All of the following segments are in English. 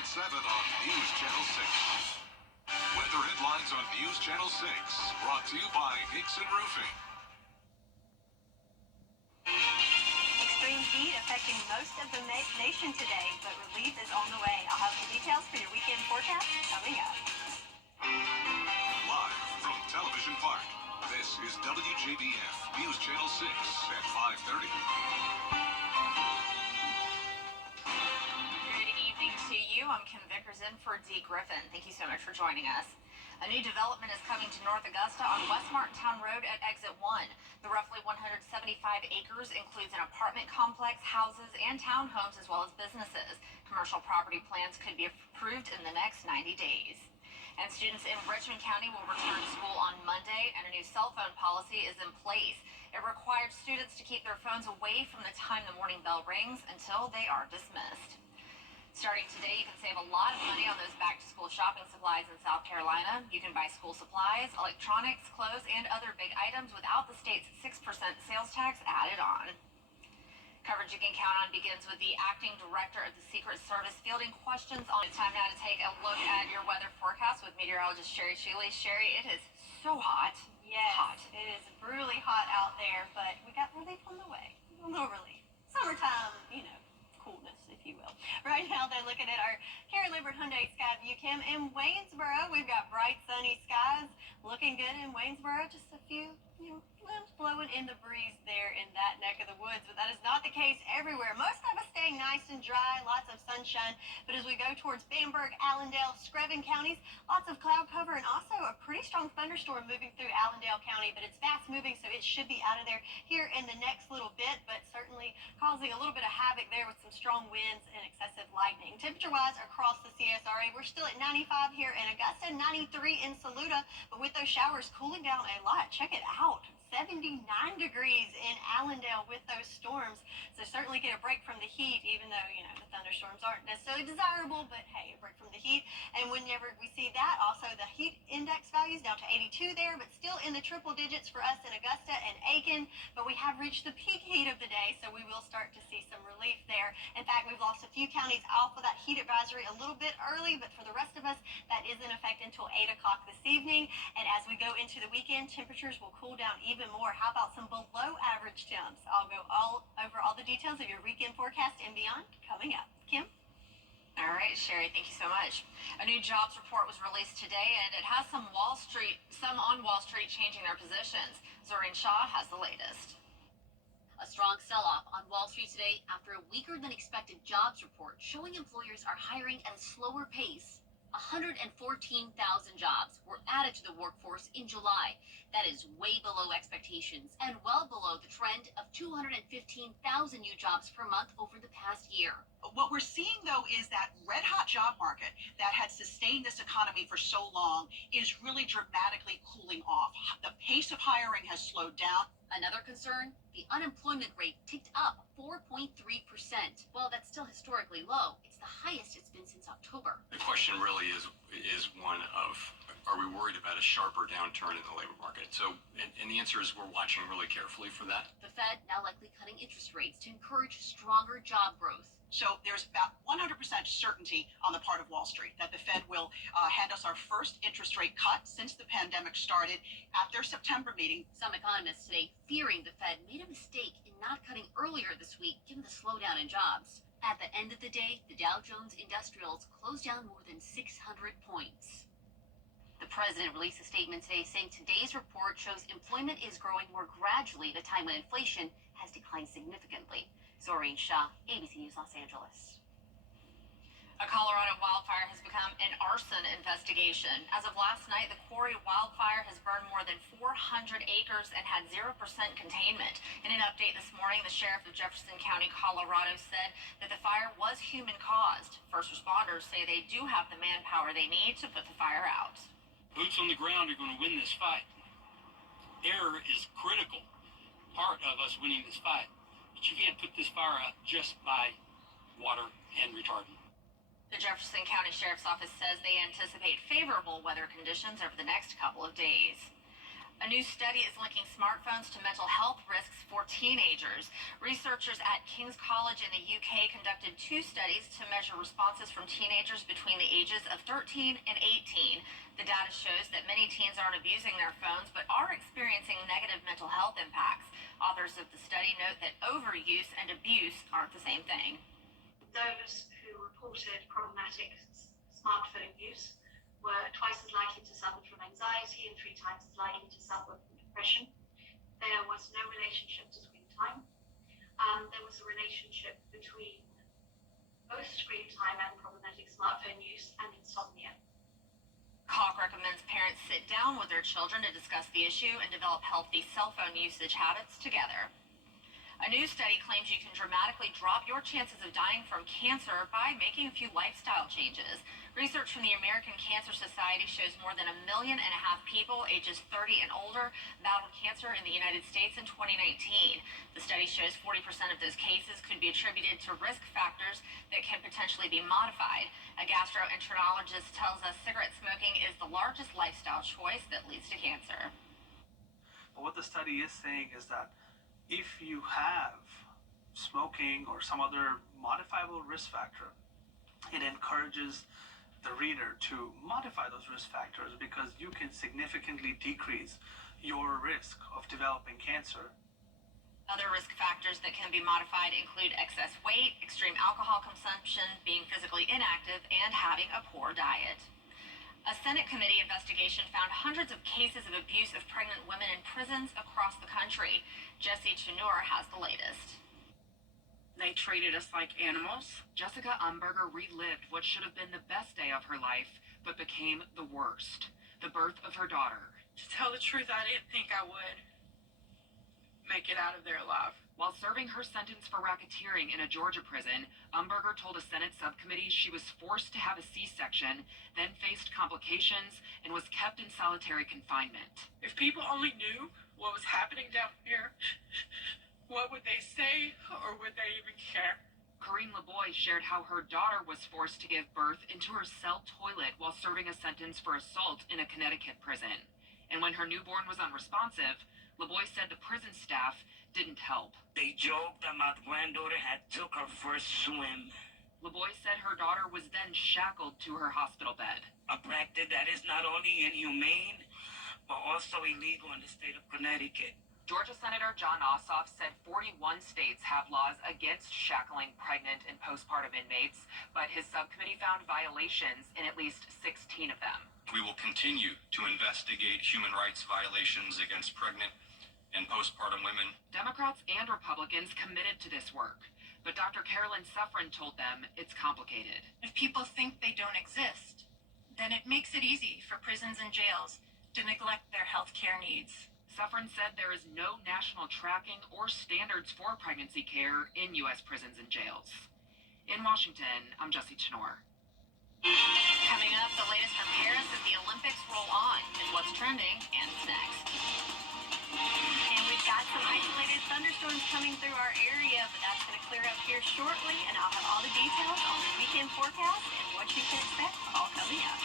at 7 on News Channel 6. Weather headlines on News Channel 6, brought to you by Nixon Roofing. Extreme heat affecting most of the nation today, but relief is on the way. I'll have the details for your weekend forecast coming up. Live from Television Park, this is WJBF News Channel 6 at 5:30. Good evening to you. I'm Kim Vickers in for Dee Griffin. Thank you so much for joining us. A new development is coming to North Augusta on West Martintown Road at Exit 1. The roughly 175 acres includes an apartment complex, houses, and townhomes, as well as businesses. Commercial property plans could be approved in the next 90 days. And students in Richmond County will return to school on Monday, and a new cell phone policy is in place. It requires students to keep their phones away from the time the morning bell rings until they are dismissed. Starting today, you can save a lot of money on those back-to-school shopping supplies in South Carolina. You can buy school supplies, electronics, clothes, and other big items without the state's 6% sales tax added on. Coverage you can count on begins with the acting director of the Secret Service fielding questions on. It's time now to take a look at your weather forecast with meteorologist Sherry Shealy. Sherry, it is so hot. Yes, Hot. It is brutally hot out there, but we got relief on the way. A little relief. Summertime, coolness, if you will. Right now, they're looking at our Karen Liebert Hyundai Sky View Cam in Waynesboro. We've got bright, sunny skies. Looking good in Waynesboro. Just a few, winds blowing in the breeze there in that neck of the woods. But that is not the case everywhere. Most of us staying nice and dry, lots of sunshine. But as we go towards Bamberg, Allendale, Screven counties, lots of cloud cover and also a pretty strong thunderstorm moving through Allendale County. But it's fast moving, so it should be out of there here in the next little bit. But certainly causing a little bit of havoc there with some strong winds and excessive lightning. Temperature-wise across the CSRA, we're still at 95 here in Augusta, 93 in Saluda. But with those showers cooling down a lot, check it out. 79 degrees in Allendale with those storms. So certainly get a break from the heat, even though, the thunderstorms aren't necessarily desirable, but hey, a break from the heat. And whenever we see that, also the heat index values down to 82 there, but still in the triple digits for us in Augusta and Aiken. But we have reached the peak heat of the day, so we will start to see some relief there. In fact, we've lost a few counties off of that heat advisory a little bit early, but for the rest of us, that is in effect until 8 o'clock this evening. And as we go into the weekend, temperatures will cool down even more. How about some below average temps? I'll go over all the details of your weekend forecast and beyond coming up. Kim? All right, Sherry, thank you so much. A new jobs report was released today, and it has some on Wall Street changing their positions. Zoreen Shaw has the latest. A strong sell-off on Wall Street today after a weaker than expected jobs report showing employers are hiring at a slower pace. 114,000 jobs were added to the workforce in July. That is way below expectations and well below the trend of 215,000 new jobs per month over the past year. What we're seeing, though, is that red-hot job market that had sustained this economy for so long is really dramatically cooling off. The pace of hiring has slowed down. Another concern, the unemployment rate ticked up 4.3%. While that's still historically low, it's the highest it's been since October. The question really is one of, are we worried about a sharper downturn in the labor market? So, and the answer is we're watching really carefully for that. The Fed now likely cutting interest rates to encourage stronger job growth. So there's about 100% certainty on the part of Wall Street that the Fed will hand us our first interest rate cut since the pandemic started at their September meeting. Some economists today fearing the Fed made a mistake in not cutting earlier this week given the slowdown in jobs. At the end of the day, the Dow Jones Industrials closed down more than 600 points. The president released a statement today saying today's report shows employment is growing more gradually at a time when inflation has declined significantly. Zoreen Shaw, ABC News, Los Angeles. A Colorado wildfire has become an arson investigation. As of last night, the Quarry wildfire has burned more than 400 acres and had 0% containment. In an update this morning, the sheriff of Jefferson County, Colorado, said that the fire was human-caused. First responders say they do have the manpower they need to put the fire out. Boots on the ground are going to win this fight. Air is critical part of us winning this fight. But you can't put this fire out just by water and retardant. The Jefferson County Sheriff's Office says they anticipate favorable weather conditions over the next couple of days. A new study is linking smartphones to mental health risks for teenagers. Researchers at King's College in the UK conducted 2 studies to measure responses from teenagers between the ages of 13 and 18. The data shows that many teens aren't abusing their phones, but are experiencing negative mental health impacts. Authors of the study note that overuse and abuse aren't the same thing. Those who reported problematic smartphone use were twice as likely to suffer from anxiety and 3 times as likely to suffer from depression. There was no relationship to screen time. There was a relationship between both screen time and problematic smartphone use and insomnia. Koch recommends parents sit down with their children to discuss the issue and develop healthy cell phone usage habits together. A new study claims you can dramatically drop your chances of dying from cancer by making a few lifestyle changes. Research from the American Cancer Society shows more than 1.5 million people ages 30 and older battled cancer in the United States in 2019. The study shows 40% of those cases could be attributed to risk factors that can potentially be modified. A gastroenterologist tells us cigarette smoking is the largest lifestyle choice that leads to cancer. What the study is saying is that if you have smoking or some other modifiable risk factor, it encourages the reader to modify those risk factors because you can significantly decrease your risk of developing cancer. Other risk factors that can be modified include excess weight, extreme alcohol consumption, being physically inactive, and having a poor diet. A Senate committee investigation found hundreds of cases of abuse of pregnant women in prisons across the country. Jesse Chenur has the latest. They treated us like animals. Jessica Umberger relived what should have been the best day of her life, but became the worst. The birth of her daughter. To tell the truth, I didn't think I would make it out of there alive. While serving her sentence for racketeering in a Georgia prison, Umberger told a Senate subcommittee she was forced to have a C-section, then faced complications, and was kept in solitary confinement. If people only knew what was happening down here, what would they say, or would they even care? Corinne LeBoy shared how her daughter was forced to give birth into her cell toilet while serving a sentence for assault in a Connecticut prison. And when her newborn was unresponsive, LeBoy said the prison staff didn't help. They joked that my granddaughter had took her first swim. LeBoy said her daughter was then shackled to her hospital bed. A practice that is not only inhumane, but also illegal in the state of Connecticut. Georgia Senator John Ossoff said 41 states have laws against shackling pregnant and postpartum inmates, but his subcommittee found violations in at least 16 of them. We will continue to investigate human rights violations against pregnant and postpartum women. Democrats and Republicans committed to this work, but Dr. Carolyn Suffren told them it's complicated. If people think they don't exist, then it makes it easy for prisons and jails to neglect their health care needs. Suffren said there is no national tracking or standards for pregnancy care in U.S. prisons and jails. In Washington, I'm Jesse Chenor. Coming up, the latest from Paris as the Olympics roll on is what's trending and next. And we've got some isolated thunderstorms coming through our area, but that's going to clear up here shortly, and I'll have all the details on the weekend forecast and what you can expect all coming up.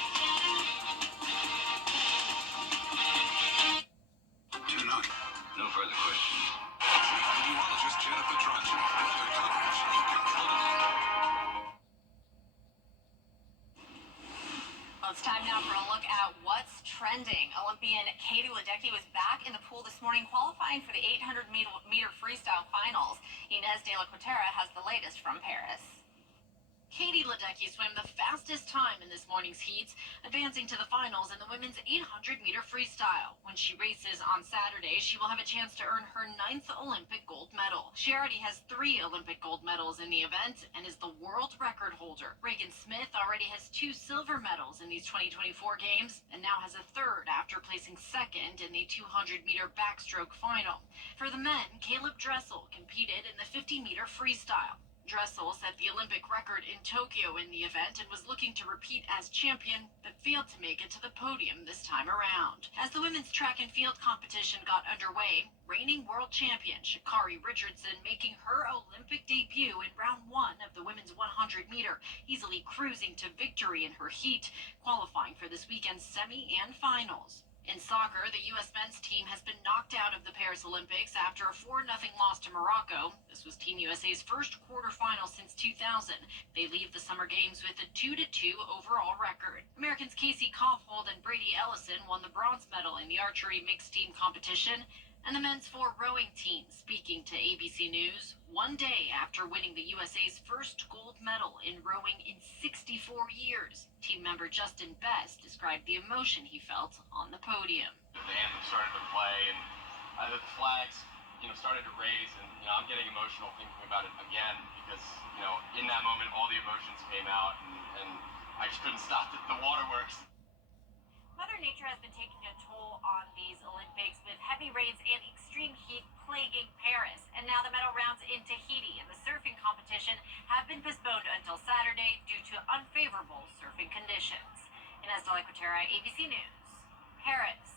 Tonight, no further questions. Meteorologist Jennifer Trudgeon. Weather coverage you can count on. Well, it's time now for a look at what's trending. Olympian Katie Ledecky was back in the pool this morning, qualifying for the 800-meter freestyle finals. Inez de la Quatera has the latest from Paris. Katie Ledecky swam the fastest time in this morning's heats, advancing to the finals in the women's 800-meter freestyle. When she races on Saturday, she will have a chance to earn her 9th Olympic gold medal. She already has 3 Olympic gold medals in the event and is the world record holder. Regan Smith already has 2 silver medals in these 2024 games and now has a 3rd after placing 2nd in the 200-meter backstroke final. For the men, Caleb Dressel competed in the 50-meter freestyle. Dressel set the Olympic record in Tokyo in the event and was looking to repeat as champion, but failed to make it to the podium this time around. As the women's track and field competition got underway, reigning world champion Sha'Carri Richardson making her Olympic debut in round 1 of the women's 100-meter, easily cruising to victory in her heat, qualifying for this weekend's semi and finals. In soccer, the U.S. men's team has been knocked out of the Paris Olympics after a 4-0 loss to Morocco. This was Team USA's first quarterfinal since 2000. They leave the Summer Games with a 2-2 overall record. Americans Casey Kaufhold and Brady Ellison won the bronze medal in the archery mixed team competition. And the men's 4 rowing team, speaking to ABC News, one day after winning the USA's first gold medal in rowing in 64 years. Team member Justin Best described the emotion he felt on the podium. The anthem started to play and the flags, started to raise, and I'm getting emotional thinking about it again because, in that moment all the emotions came out and I just couldn't stop the waterworks. Mother Nature has been taking a toll on these Olympics with heavy rains and extreme heat plaguing Paris. And now the medal rounds in Tahiti and the surfing competition have been postponed until Saturday due to unfavorable surfing conditions. Inez de la Quatera, ABC News, Paris.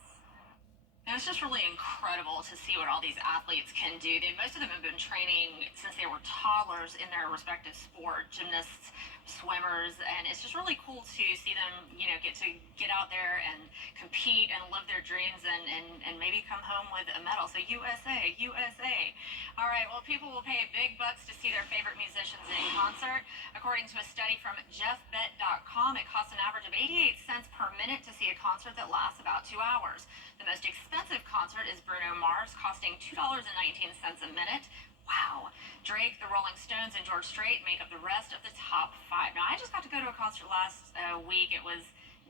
And it's just really incredible to see what all these athletes can do. Most of them have been training since they were toddlers in their respective sport, gymnasts, swimmers, and it's just really cool to see them, get out there and compete and live their dreams and maybe come home with a medal. So USA, USA. All right, well, people will pay big bucks to see their favorite musicians in concert. According to a study from JeffBet.com, it costs an average of 88 cents per minute to see a concert that lasts about 2 hours. The most expensive concert is Bruno Mars, costing $2.19 a minute. Wow. Drake, the Rolling Stones, and George Strait make up the rest of the top 5. Now, I just got to go to a concert last week. It was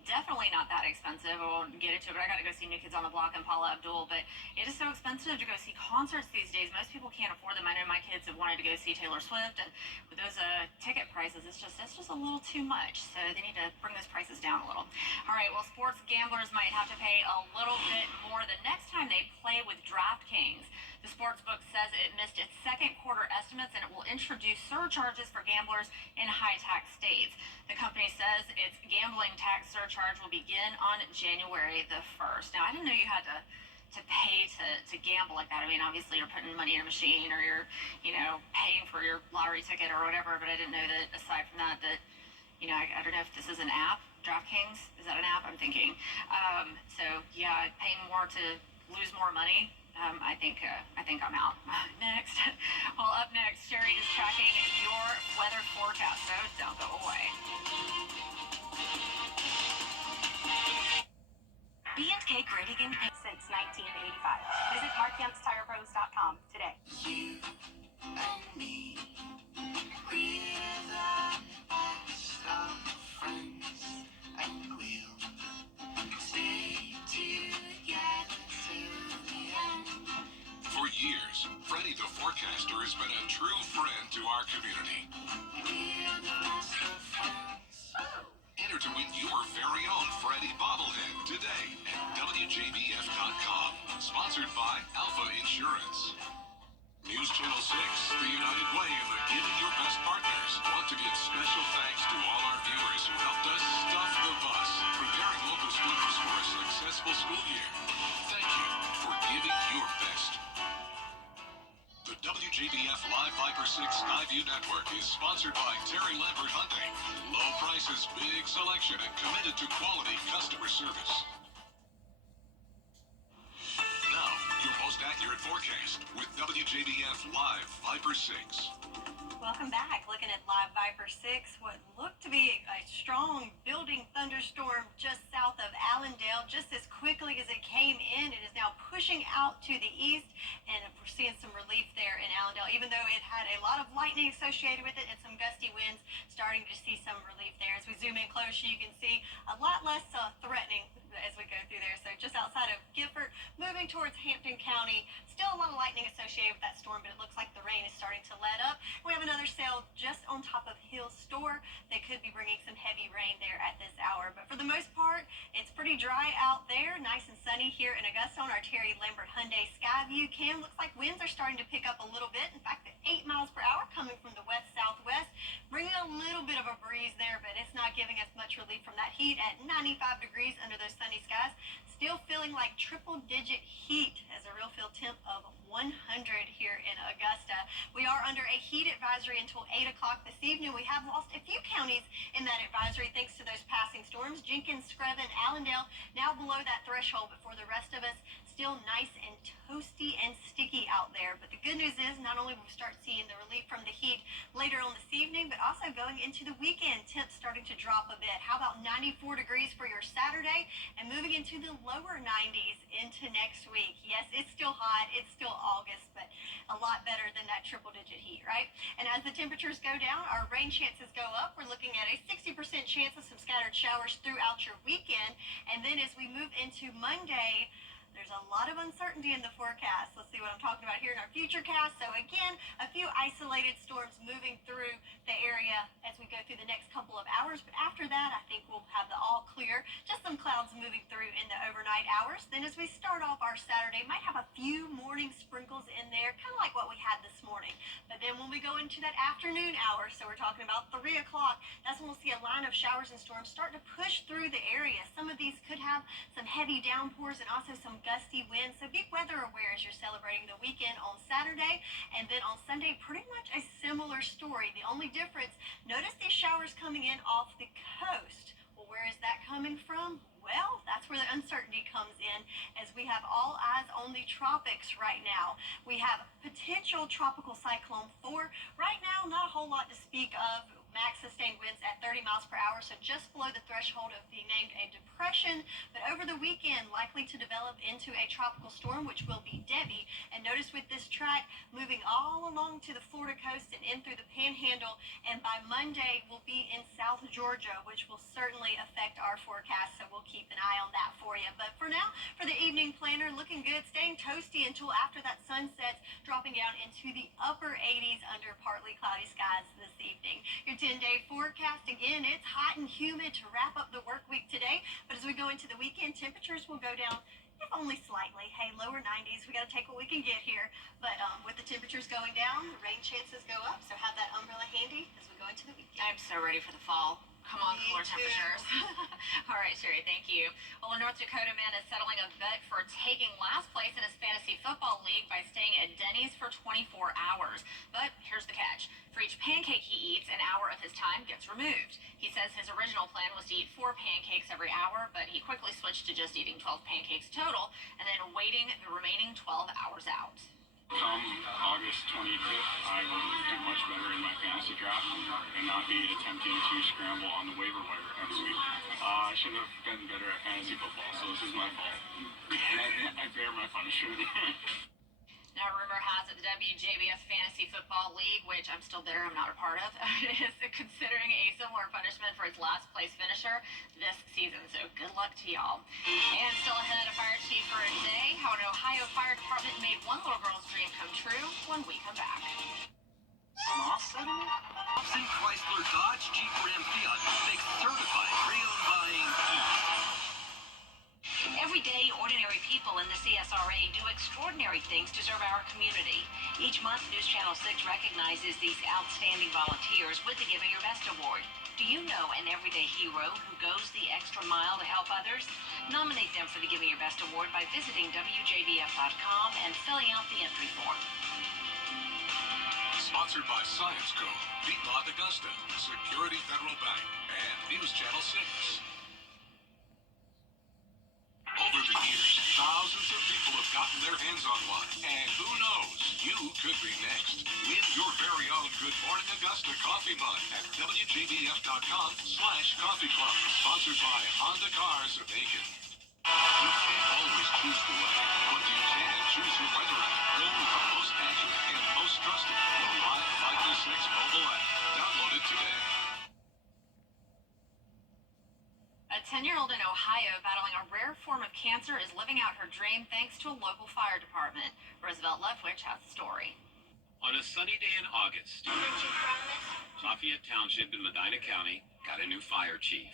definitely not that expensive. I won't get into it, but I got to go see New Kids on the Block and Paula Abdul. But it is so expensive to go see concerts these days. Most people can't afford them. I know my kids have wanted to go see Taylor Swift, and with those ticket prices, it's just a little too much. So they need to bring those prices down a little. All right, well, sports gamblers might have to pay a little bit more the next time they play with DraftKings. The sportsbook says it missed its second quarter estimates, and it will introduce surcharges for gamblers in high-tax states. The company says its gambling tax surcharge will begin on January the 1st. Now, I didn't know you had to pay to gamble like that. I mean, obviously you're putting money in a machine or you're, paying for your lottery ticket or whatever, but I didn't know that aside from that, I don't know if this is an app, DraftKings, is that an app? I'm thinking. Yeah, paying more to lose more money. I think I'm out. Next. Well, up next, Sherry is tracking your weather forecast, so don't go away. B&K Grading and Paint since 1985. Visit markyoungstirePros.com today. You and me, we're the best of friends, and we'll stay together till the end. For years, Freddie the Forecaster has been a true friend to our community. We're the best of friends. Enter to win your very own Freddie bobblehead today at WJBF.com. Sponsored by Alpha Insurance. News Channel 6, the United Way of the Giving Your Best Partners. Want to give special thanks to all our viewers who helped us stuff the bus, preparing local students for a successful school year. Thank you for giving your best. The WJBF Live Viper 6 Skyview Network is sponsored by Terry Lambert Hyundai. Low prices, big selection, and committed to quality customer service. Now, your most accurate forecast with WJBF Live Viper 6. Welcome back. Looking at Live Viper 6, what looked to be a strong building thunderstorm just south of Allendale. Just as quickly as it came in, it is now pushing out to the east, and we're seeing some relief there in Allendale. Even though it had a lot of lightning associated with it and some gusty winds, starting to see some relief there. As we zoom in closer, you can see a lot less threatening as we go through there. So just outside of Gifford, moving towards Hampton County, still a lot of lightning associated with that storm, but it looks like the rain is starting to let up. We have another cell just on top of Hill Store that could be bringing some heavy rain there at this hour. But for the most part, it's pretty dry out there. Nice and sunny here in Augusta on our Terry Lambert Hyundai Skyview cam. Looks like winds are starting to pick up a little bit. In fact, 8 miles per hour coming from the west-southwest, bringing a little bit of a breeze there, but it's not giving us much relief from that heat at 95 degrees under those sunny skies. Still feeling like triple-digit heat as a real feel temp of 100 here in Augusta. We are under a heat advisory until 8 o'clock this evening. We have lost a few counties in that advisory thanks to those passing storms. Jenkins, Screven, Allendale, now below that threshold, but for the rest of us, still nice and toasty and sticky out there. But the good news is not only will we start seeing the relief from the heat later on this evening, but also going into the weekend, temps starting to drop a bit. How about 94 degrees for your Saturday and moving into the lower 90s into next week? Yes, it's still hot. It's still August, but a lot better than that triple-digit heat, right? And as the temperatures go down, our rain chances go up. We're looking at a 60% chance of some scattered showers throughout your weekend. And then as we move into Monday, there's a lot of uncertainty in the forecast. Let's see what I'm talking about here in our future cast. So again, a few isolated storms moving through the area as we go through the next couple of hours. But after that, I think we'll have the all clear. Just some clouds moving through in the overnight hours. Then as we start off our Saturday, might have a few morning sprinkles in there, kind of like what we had this morning. But then when we go into that afternoon hour, so we're talking about 3 o'clock, that's when we'll see a line of showers and storms start to push through the area. Some of these could have some heavy downpours and also some gusty winds. So be weather aware as you're celebrating the weekend on Saturday. And then on Sunday, pretty much a similar story. The only difference, notice these showers coming in off the coast. Well, where is that coming from? Well, that's where the uncertainty comes in, as we have all eyes on the tropics right now. We have potential tropical cyclone 4. Right now, not a whole lot to speak of. Max sustained winds at 30 miles per hour, so just below the threshold of being named a depression. But over the weekend, likely to develop into a tropical storm, which will be Debbie. And notice with this track moving all along to the Florida coast and in through the Panhandle, and by Monday we'll be in South Georgia, which will certainly affect our forecast, so we'll keep an eye on that for you. But for now, for the evening planner, looking good, staying toasty until after that sun sets, dropping down into the upper 80s under partly cloudy skies this evening. Your 10-day forecast, again, it's hot and humid to wrap up the work week today, but as we go into the weekend, temperatures will go down, if only slightly. Hey, lower 90s, we got to take what we can get here. But with the temperatures going down, the rain chances go up, so have that umbrella handy as we go into the weekend. I'm so ready for the fall. Come on, Me cooler too. temperatures. All right, Sherry, thank you. Well, a North Dakota man is settling a bet for taking last place in his fantasy football league by staying at Denny's for 24 hours. But here's the catch. For each pancake he eats, an hour of his time gets removed. He says his original plan was to eat 4 pancakes every hour, but he quickly switched to just eating 12 pancakes total and then waiting the remaining 12 hours out. Come August 25th, I will do much better in my fantasy draft and not be attempting to scramble on the waiver wire next week. I should have been better at fantasy football, so this is my fault. And I bear my punishment. Now, rumor has it the WJBF Fantasy Football League, which I'm still there, I'm not a part of, is considering a similar punishment for its last place finisher this season. So good luck to y'all. And still ahead, a fire chief for a day. How an Ohio fire department made one little girl's dream come true when we come back. Small settlement? St. Chrysler Dodge Jeep Ram Fiat makes certified pre-owned buying easy. Every day, ordinary people in the CSRA do extraordinary things to serve our community. Each month, News Channel 6 recognizes these outstanding volunteers with the Giving Your Best Award. Do you know an everyday hero who goes the extra mile to help others? Nominate them for the Giving Your Best Award by visiting WJBF.com and filling out the entry form. Sponsored by Science Co., Piedmont Augusta, Security Federal Bank, and News Channel 6. Over the years, thousands of people have gotten their hands on one. And who knows, you could be next. Win your very own Good Morning Augusta coffee mug at WJBF.com/coffee club. Sponsored by Honda Cars of Aiken. You can't always choose the weather, but you can choose your weather app. Go with the most accurate and most trusted, the Live 526 mobile app. Download it today. A 10-year-old in Ohio battling a rare form of cancer is living out her dream thanks to a local fire department. Roosevelt Lefwich has the story. On a sunny day in August, Lafayette Township in Medina County got a new fire chief.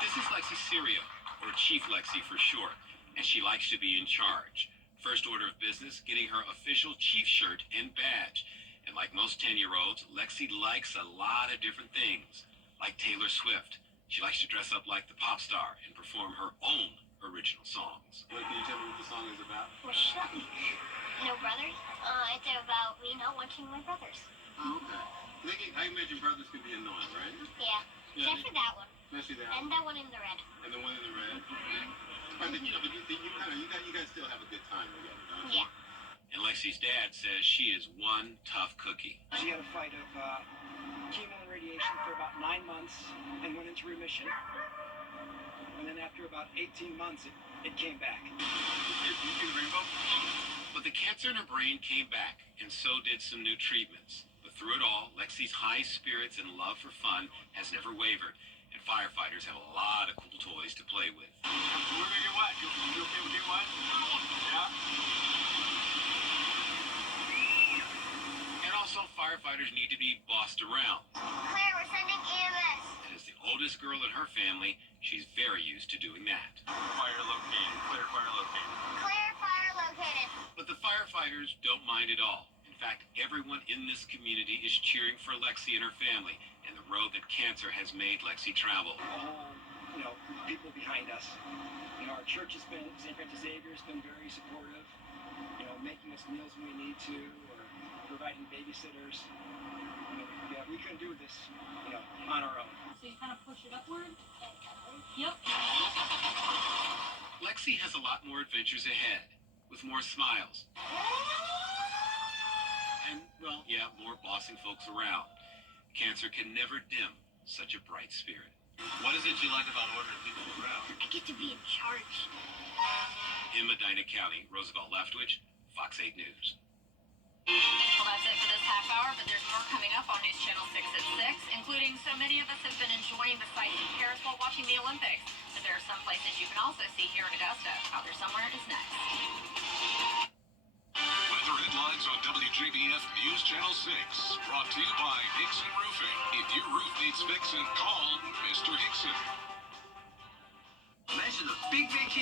This is Lexi Serio, or Chief Lexi for short, and she likes to be in charge. First order of business, getting her official chief shirt and badge. And like most 10-year-olds, Lexi likes a lot of different things, like Taylor Swift. She likes to dress up like the pop star and perform her own original songs. What can you tell me what the song is about? No brothers. It's about me not wanting my brothers. Oh, okay. I imagine brothers can be annoying, right? Yeah. And that one in the red. And the one in the red. But you guys still have a good time together, don't you? Yeah. And Lexi's dad says she is one tough cookie. She had a fight of chemo and radiation for about 9 months and went into remission. And then after about 18 months, it came back. You see the rainbow? But the cancer in her brain came back, and so did some new treatments. But through it all, Lexi's high spirits and love for fun has never wavered. And firefighters have a lot of cool toys to play with. We're gonna get what? You okay with getting what? Yeah? And also, firefighters need to be bossed around. Claire, we're sending EMS. And as the oldest girl in her family, she's very used to doing that. Fire located. Clear fire located. Clear fire located. But the firefighters don't mind at all. In fact, everyone in this community is cheering for Lexi and her family and the road that cancer has made Lexi travel. The whole, people behind us. Our church has been, St. Francis Xavier has been very supportive, making us meals when we need to, or providing babysitters. Yeah, we couldn't do this, on our own. So you kind of push it upward? Yep. Lexi has a lot more adventures ahead, with more smiles. And, well, yeah, more bossing folks around. Cancer can never dim such a bright spirit. What is it you like about ordering people around? I get to be in charge. In Medina County, Roosevelt Leftwich, Fox 8 News. Well, that's it for this half hour, but there's more coming up on News Channel 6 at 6, including so many of us have been enjoying the sights in Paris while watching the Olympics. But there are some places you can also see here in Augusta. Out there somewhere is next. Weather headlines on WJBF News Channel 6. Brought to you by Hickson Roofing. If your roof needs fixing, call Mr. Hickson. Mention the big vacation.